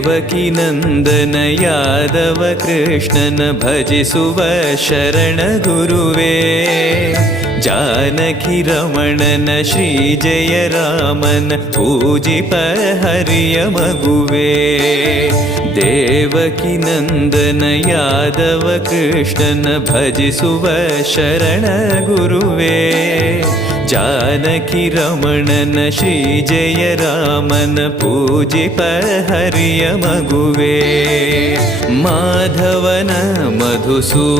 ದೇವಕಿ ನಂದನ ಯಾದವ ಕೃಷ್ಣನ ಭಜಿಸುವ ಶರಣ ಗುರುವೇ. ಜಾನಕಿ ರಮಣನ ಶ್ರೀ ಜಯ ರಾಮನ ಪೂಜಿಪ ಹರಿಯ ಮಗುವೇ. ದೇವಕಿ ನಂದನ ಯಾದವ ಕೃಷ್ಣನ ಭಜಿಸುವ ಶರಣ ಗುರುವೇ. ಜಾನಕಿ ರಮಣನ ಶ್ರೀ ಜಯ ರಾಮನ ಪೂಜಿಪ ಹರಿಯ ಮಗುವೇ. ಮಾಧವನ ಮಧುಸೂ